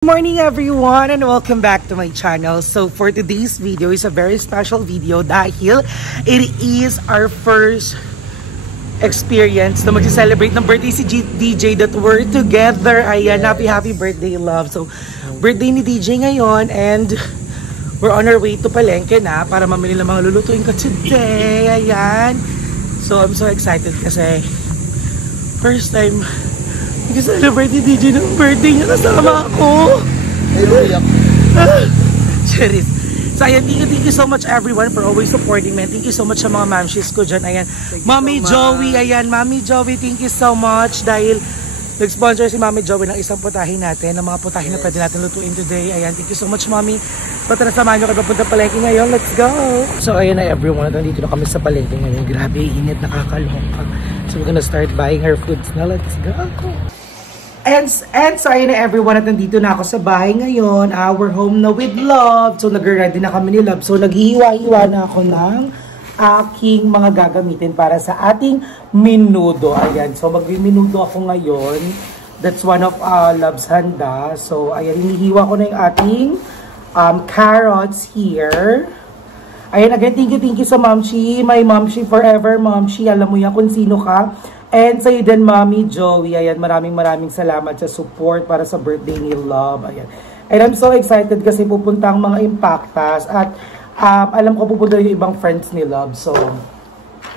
Good morning everyone and welcome back to my channel. So for today's video is a very special video dahil it is our first experience na mag-celebrate ng birthday si DJ that we're together. Ayan, happy birthday love. So birthday ni DJ ngayon and we're on our way to Palengke na para mamili ng mga lulutuin ko today. Ayan. So I'm so excited kasi first time nag-celebrate ni DJ ng birthday niya kasama ako. Cheers. So ayan, thank you so much everyone for always supporting me. Thank you so much sa mga mamshis ko dyan. Ayan, Mami Joey, ayan, Mami Joey, thank you so much dahil nag-sponsor si Mami Joey ng isang putahin natin, ng mga putahin na pwede natin lutuin today. Ayan, thank you so much Mami. So tara, samahan nyo kayo papunta Palengke ngayon. Let's go! So ayan na everyone, nandito na kami sa Palengke ngayon. Grabe, init, nakakaloka. So we're gonna start buying our foods now. Let's go! And so ayun na everyone at nandito na ako sa bahay ngayon. We're home na with Love. So nag-ready na kami ni Love. So naghihiwa-hiwa na ako ng aking mga gagamitin para sa ating menudo. Ayan. So mag-menudo ako ngayon. That's one of Love's handa. So ayan, hinihiwa ko na yung ating carrots here. Ayan, again, thank you sa Momshi. My Momshi forever, Momshi. Alam mo yan kung sino ka. And sa'yo din, Mami Joey. Ayan, maraming salamat sa support para sa birthday ni Love. Ayan. And I'm so excited kasi pupunta ang mga Impactas. At alam ko pupunta yung ibang friends ni Love. So,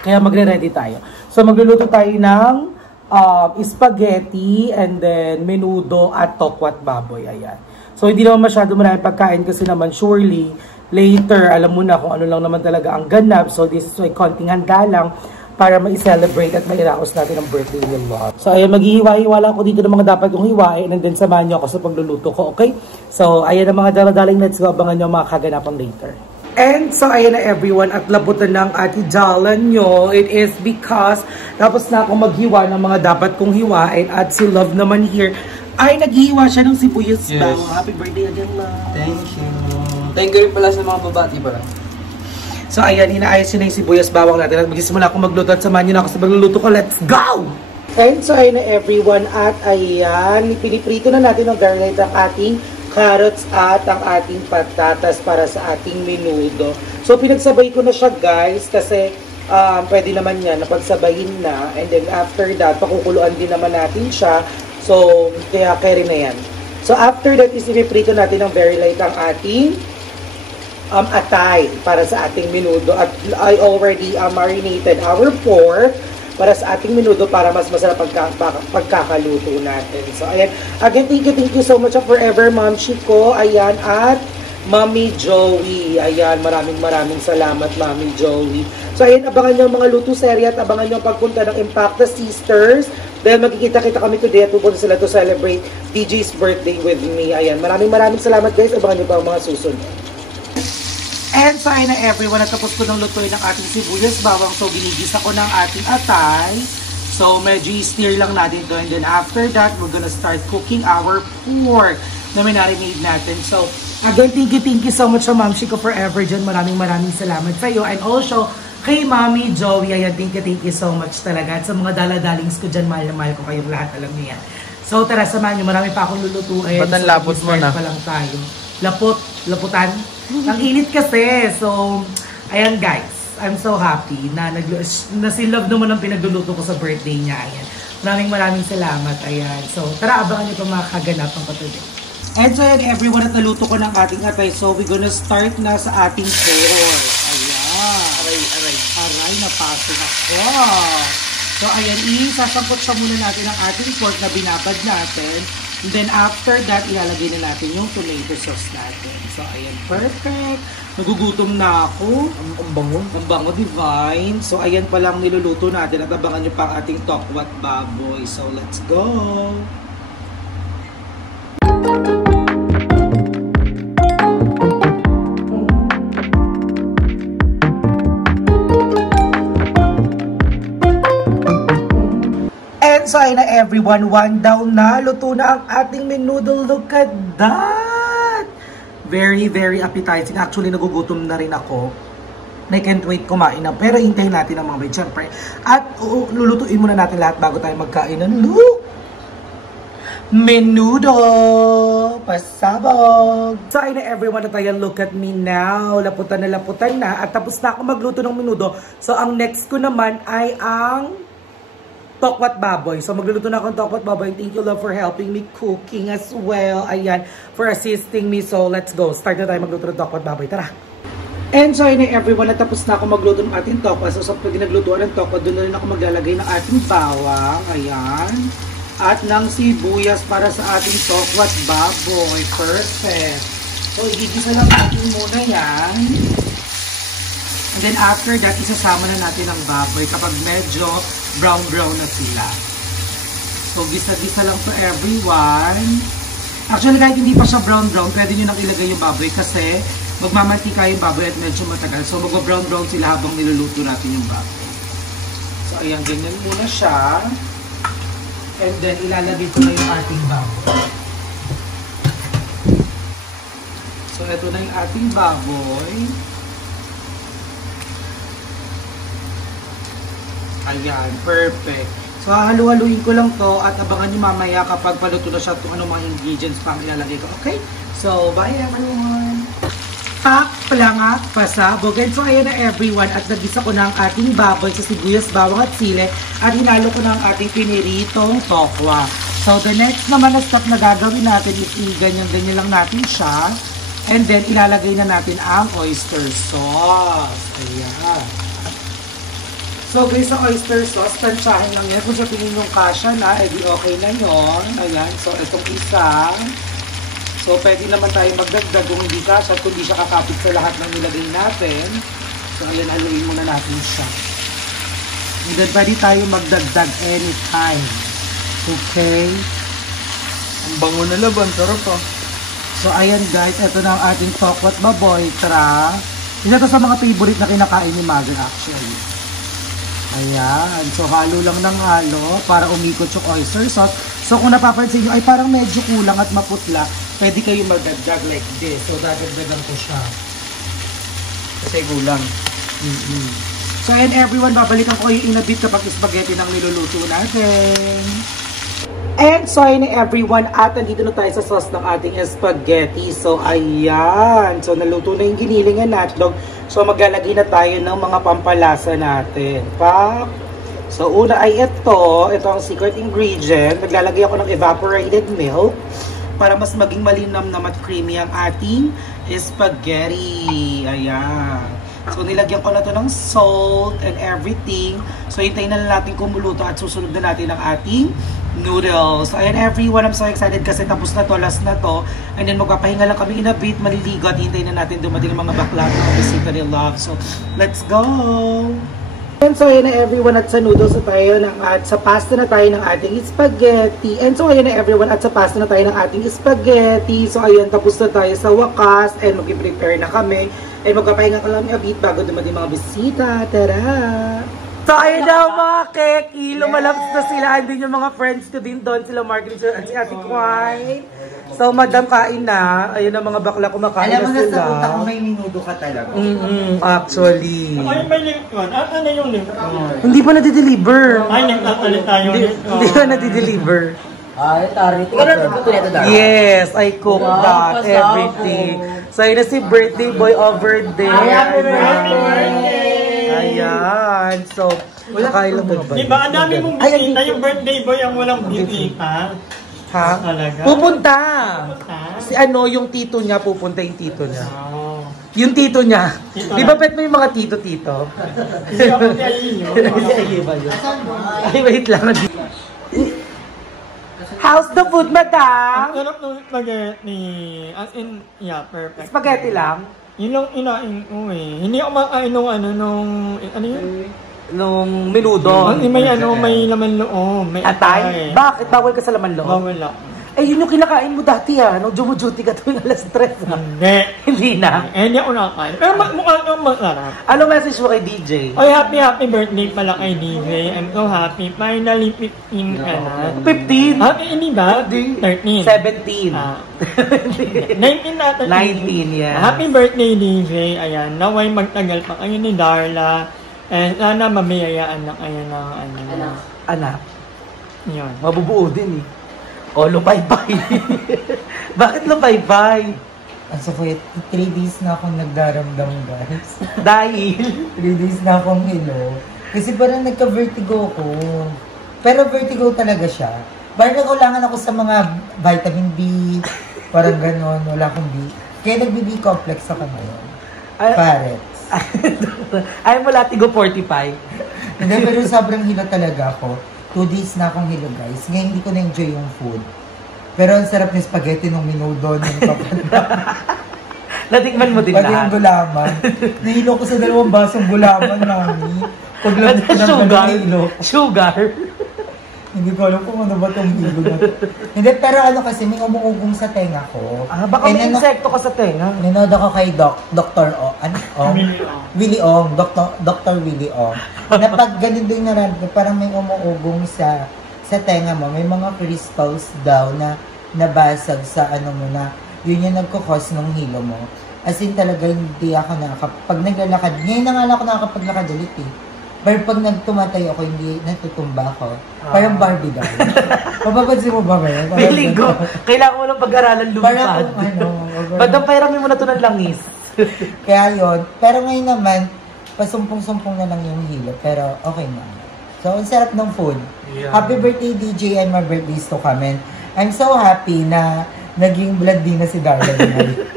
kaya magre-ready tayo. So, magluluto tayo ng spaghetti and then menudo at tokwat baboy. Ayan. So, hindi naman masyado maraming pagkain kasi naman surely later, alam mo na kung ano lang naman talaga ang ganap. So, this is like konting handa lang para ma-celebrate at mairaos natin ang birthday ni Love. So, ayan, maghihiwa-hiwa lang ako dito ng mga dapat kong hiwain and then samahan nyo ako sa pagluluto ko, okay? So, ayan ang mga daladaling, let's go, abangan nyo mga kaganapan later. And so, ayan na everyone, at labutan ng atijalan nyo. It is because tapos na ako maghiwa ng mga dapat kong hiwain at si Love naman here ay naghihiwa siya ng sibuyas bawang. Happy birthday again, Love. Thank you. Thank you rin pala sa mga babati ba? So ayan, inaayos yun na yung sibuyas bawang natin at magsisimula akong magluto at samahan nyo na ako sa pagluluto ko. Let's go! And so ayan na everyone at ayan, piniprito na natin ng garlic ang ating carrots at ang ating patatas para sa ating menudo. So pinagsabay ko na siya guys kasi pwede naman yan napagsabayin na and then after that, pakukuluan din naman natin siya. So kaya carry na yan. So after that is piniprito natin ng very light ang ating atay para sa ating menudo at I already marinated our pork para sa ating menudo para mas masarap pagkakaluto natin. So ayan, again thank you so much forever Ma'am Chico, ayan, at Mami Joey, ayan, maraming salamat Mami Joey. So ayan, abangan nyo mga luto serye at abangan nyo ang pagpunta ng Impacta Sisters dahil magkikita-kita kami today at pupunta sila to celebrate DJ's birthday with me. Ayan, maraming salamat guys, abangan nyo pa ang mga susunod. And so ayun na everyone, natapos ko ng lutuin ng ating sibuyas bawang. So ginigisa ko ng ating atay. So medyo i-stir lang natin ito. And then after that, we're gonna start cooking our pork na minarinade natin. So again, thank you so much sa Ma'am Chico forever dyan. Maraming salamat sa iyo. And also kay Mami Joey, ayan, thank you so much talaga. At sa mga daladalings ko dyan, mahal na mahal ko kayong lahat, alam niyo yan. So tara, samahan nyo, marami pa akong lulutuin. Ba't ang lapot mo na? Pa lang tayo. Laputan. Ang init kasi. So, ayan guys. I'm so happy na si Love naman ang pinagluluto ko sa birthday niya. Ayan. Maraming salamat. Ayan. So, tara, abangan niyo pa mga kaganapan ko today. And so, ayan everyone, at naluto ko ng ating atay. So, we're gonna start na sa ating pork. Ayan. Aray, napasok ako. So, ayan, isasangkot siya muna natin ang ating pork na binabad natin. And then after that, ilalagay na natin yung tomato sauce natin. So, ayan, perfect. Nagugutom na ako. Ang bango. Ang bango, divine. So, ayan pa lang niluluto natin at abangan nyo pa ang ating tokwat baboy. So, let's go! So ayun na everyone, one down na, luto na ang ating menudo. Look at that! Very appetizing. Actually, nagugutom na rin ako. I can't wait kumain na. Pero hintayin natin ang mga bait, syempre. At lulutuin muna natin lahat bago tayo magkain. Look! menudo pasabog. So ayun na everyone at ayan, look at me now. Laputan na at tapos na ako magluto ng menudo. So ang next ko naman ay ang tokwat baboy. So magluluto na ako ng tokwat baboy. Thank you, love, for helping me cooking as well. Ayan, for assisting me. So let's go. Start na tayo magluto ng tokwat baboy. Tara! And so yun na everyone, natapos na ako magluto ng ating tokwa. So sa pinaglutuan ng tokwa, doon na rin ako maglalagay ng ating bawang. Ayan. At ng sibuyas para sa ating tokwa at baboy. Perfect. So igigisa lang natin muna yan. And then after that, isasama na natin ang baboy kapag medyo brown-brown na sila. So gisa-gisa lang to everyone. Actually kahit hindi pa siya brown-brown, pwede nyo nang ilagay yung baboy kasi magmamantika yung baboy at medyo matagal. So, mag-brown-brown sila habang niluluto natin yung baboy. So, ayan, ganyan muna siya. And then, ilalagay ko na yung ating baboy. So, ito na yung ating baboy. Ayan, perfect. So, halu-haluin ko lang to at abangan nyo mamaya kapag paluto na siya kung anong mga ingredients pang ilalagay ko. Okay? So, bye everyone! Plangak, pasabog. And so ayan na everyone at nagisa ko na ang ating baboy sa sibuyas, bawang at sili at hinalo ko na ang ating piniritong tokwa. So the next naman na step na gagawin natin is ganyan-ganyan lang natin siya and then ilalagay na natin ang oyster sauce. Ayan. So guys, sa oyster sauce, tansyahin lang yan. Kung sa tingin yung kasya na, edi okay na yun. Ayan, so itong isa. So, pwede naman tayo magdagdag kung hindi kasya, kung hindi siya kakapit sa lahat ng nilagay natin. So, ayan, haluin muna natin siya. And then, pwede tayo magdagdag anytime. Okay? Ang bango na laban, sarap ah. So, ayan guys, ito na ang ating tokwat baboy. Tara! Isa to sa mga favorite na kinakain ni Mother actually. Ayan. So, halo lang ng halo para umikot yung oyster sauce. So, kung napapansin nyo, ay parang medyo kulang at maputla. Pwede kayo magdagdag like this. So, dadagdagan ko siya. Kasi gulang. So, ayan everyone, babalikan ko yung inabit kapag spaghetti ng niluluto natin. And so, ayan everyone, at nandito na tayo sa sauce ng ating spaghetti. So, ayan. So, naluto na yung giniling and hotdog. So, maglalagay na tayo ng mga pampalasa natin. So, una ay ito ang secret ingredient. Naglalagay ako ng evaporated milk para mas maging malinamnam at creamy ang ating spaghetti. Ayan. So, nilagyan ko na to ng salt and everything. So, hintayin na lang natin kumuluto at susunod na natin ang ating noodles. So, ayan everyone, I'm so excited kasi tapos na to, last na to. And then, magpapahinga lang kami in a bit, maliligo at hintayin na natin dumating ang mga bakla ng bisita ni Love. So, let's go! And so, ayan na everyone, at sa noodles na tayo at sa pasta na tayo ng ating spaghetti. And so, ayan na everyone, at sa pasta na tayo ng ating spaghetti. So, ayan, tapos na tayo sa wakas and mag-prepare na kami. And magpapahinga ka lang a bit bago dumating mga bisita. Tara! So, ayun na mga keki. Lumalabas na sila. Andun yung mga friends ko din doon. Sila Margaret at si Ate Kwai. So, madam, kain na. Ayun ang mga bakla kumakain na sila. Alam mo na sa utak ko may minudo ka talaga. Actually. Ay, may link yun. Ano yung link yun? Hindi pa nadi-deliver. Ay, nagtatalit tayo. Hindi pa nadi-deliver. Ay, tari. Ikaw na nagputo nito, Dar. Yes, I cook that, everything. So, ayun na si birthday boy over there. Happy birthday! Ayan. So, kakain lang ba? Di ba, ang dami mong bisita, yung birthday boy ang walang bisita. Ha? Talaga? Pupunta. Pupunta? Si ano, yung tito niya, pupunta yung tito niya. Oh. Yung tito niya. Tito Di ba pet mo yung mga tito-tito? Hindi ako si Ayino. Si Ayino ba yun? Ay, wait lang. How's the food, madam? Ang sarap nung spaghetti. As in, yeah, perfect. Spaghetti lang? Yun lang inain ko eh. Hindi ako makain nung ano yun? Nung menudo. May may laman loob. May Atay? Bakit? Bawal ka sa laman loob? Bawal ako. Eh, yun yung kinakain mo dati nung duty ka tuwing alas 3 Hindi. Hindi na? Hindi ako nakakain. Pero mukha kang masarap. Ano message mo kay DJ? Oy, happy birthday pala kay DJ. I'm so happy. Finally, 15 ka na. 15? Happy, hindi ba? 13. 17. 19 na. 19, yeah. Happy birthday, DJ. Ayan, naway magtagal pa kayo ni Darla. And sana mabiyayaan na kayo ng Anak. Yun. Mabubuo din eh. O, lupay-pay. Bakit lupay-pay? Ang sakit, 3 days na akong nagdaramdam, guys. Dahil? 3 days na akong hilo. Kasi parang nagka-vertigo ko. Pero vertigo talaga siya. Parang nakulangan ako sa mga vitamin B. Parang ganon, wala akong B. Kaya nag-B complex ako ngayon. Parets. Ay mo latigo 45. Hindi, pero sobrang hilo talaga ako. 2 days na akong hilo, guys. Ngayon hindi ko na-enjoy yung food. Pero ang sarap ng spaghetti nung minudo ng kapanda. Natikman mo din Pati yung lahat. gulaman. Nahilo ko sa 2 basong gulaman, mami. Paglamot ko ng Sugar. nahilo. Sugar. Hindi ko alam kung ano ba itong hilo na to. Hindi, pero ano kasi, may umuugong sa tenga ko. Baka may insekto ka sa tenga. Ninood ako kay Dr. O. Ano? Ong? Willie Ong. Dr. Willie Ong. Na pag ganun din nararamdaman, parang may umuugong sa tenga mo. May mga crystals daw na nabasag sa ano mo na yun yung nagkukos ng hilo mo. As in talaga, hindi ako pag naglalakad, ngayon na nga lang ako nakakapaglakad ulit eh. Pero pag nagtumatay ako, hindi natutumba ako. Parang Barbie doll. Mapapansin mo ba ngayon? Feeling ko, kailangan mo lang pag-aralan lumipad. Parang kung ano. Badang pairamin mo na ito ng langis. Kaya yon. Pero ngayon naman, pasumpong-sumpong na lang yung hilo. Pero okay na. So, ang sarap ng food. Yeah. Happy birthday, DJ, and my birthday is to come. And I'm so happy na naging blondie na si Darla ngayon.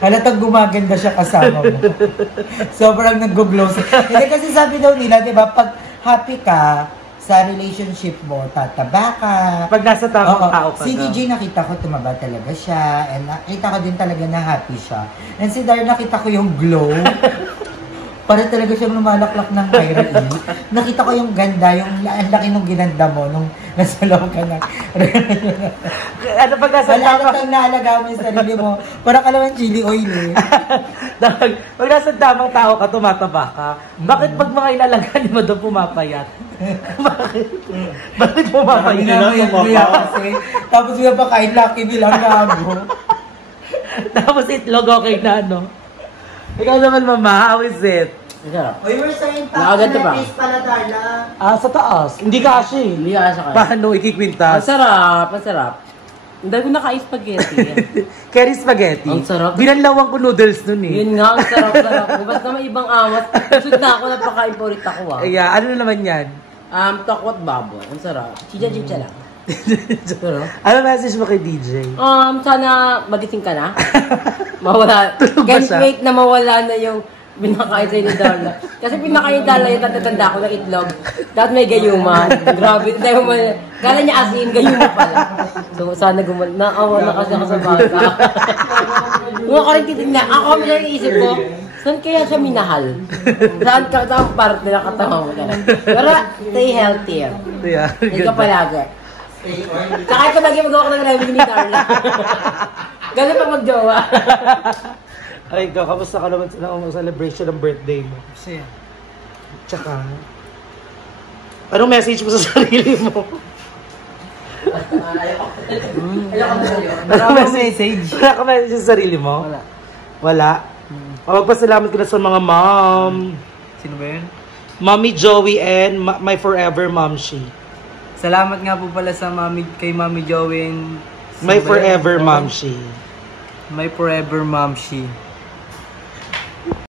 Halatang gumaganda siya kasama mo. Sobrang nag-glow. Hindi kasi sabi daw nila, di ba, pag happy ka sa relationship mo, tataba ka. Pag nasa tamang tao ka. Si DJ nakita ko, tumaba talaga siya. And nakita ko din talaga na happy siya. And si Dar, nakita ko yung glow. Para talaga siyang lumalaklak ng Kyra E. Nakita ko yung ganda, yung laki nung ginanda mo nung nasa loob ka na. Ano pag nasa Wala tamang... kang naalaga mo yung sarili mo. Parang ka naman chili oil eh. Pag nasa tamang tao ka, tumataba ka. Bakit pag mga inalagaan mo doon pumapayat? Bakit pumapayat? Inamayat kasi. Tapos yun pa kain Lucky Bill ang gago. Tapos itlog okay na, no? Ikaw naman, mama, how is it? Masarap. Uy, we're saying Nakaganto ba? pala, Darla. Sa taas. Hindi kasi. Hindi ka sa kanya. Paano Ang ikikwintas? sarap, ang sarap. Hindi ko nakain spaghetti. Curry spaghetti. Ang sarap. Binanlawang ko noodles nun eh. Yun nga, ang sarap-sarap. Basta may ibang awas. Busog na ako, napakain pa ulit ako ah. Ano naman yan? Takwat baboy. Ang sarap. Chicha-chicha lang. Pero, Ano message mo kay DJ? sana magising ka na. Mawala. Tulog ba Can't siya? wait na mawala na yung pinakain sa'yo ni Darla. Kasi pinakain ni Darla yung tatatanda ko ng itlog. Tapos may gayuman. Grabe. Tayo man. Kala niya asin, gayuman pala. So, sana naawa na kasi ako sa bata. Mga karintitin na. Ako kami lang iisip ko, saan kaya siya minahal? Saan part nila katawa mo talaga? Pero, stay healthy. Yeah, Hindi ka palagi. Saka ito lagi magawa ko ng revenue ni Darla. Gano'n pa magjowa. Ay, ikaw, kamusta ka naman sa celebration ng birthday mo? Kasi, Tsaka, anong message mo sa sarili mo? Anong message? Wala ka message sa sarili mo? Wala. Wala? Magpasalamat ko na sa mga mom. Sino ba yun? Mommy Joey and my forever momshi. Salamat nga po pala sa kay Mami Joey and My forever momshi. My forever momshi.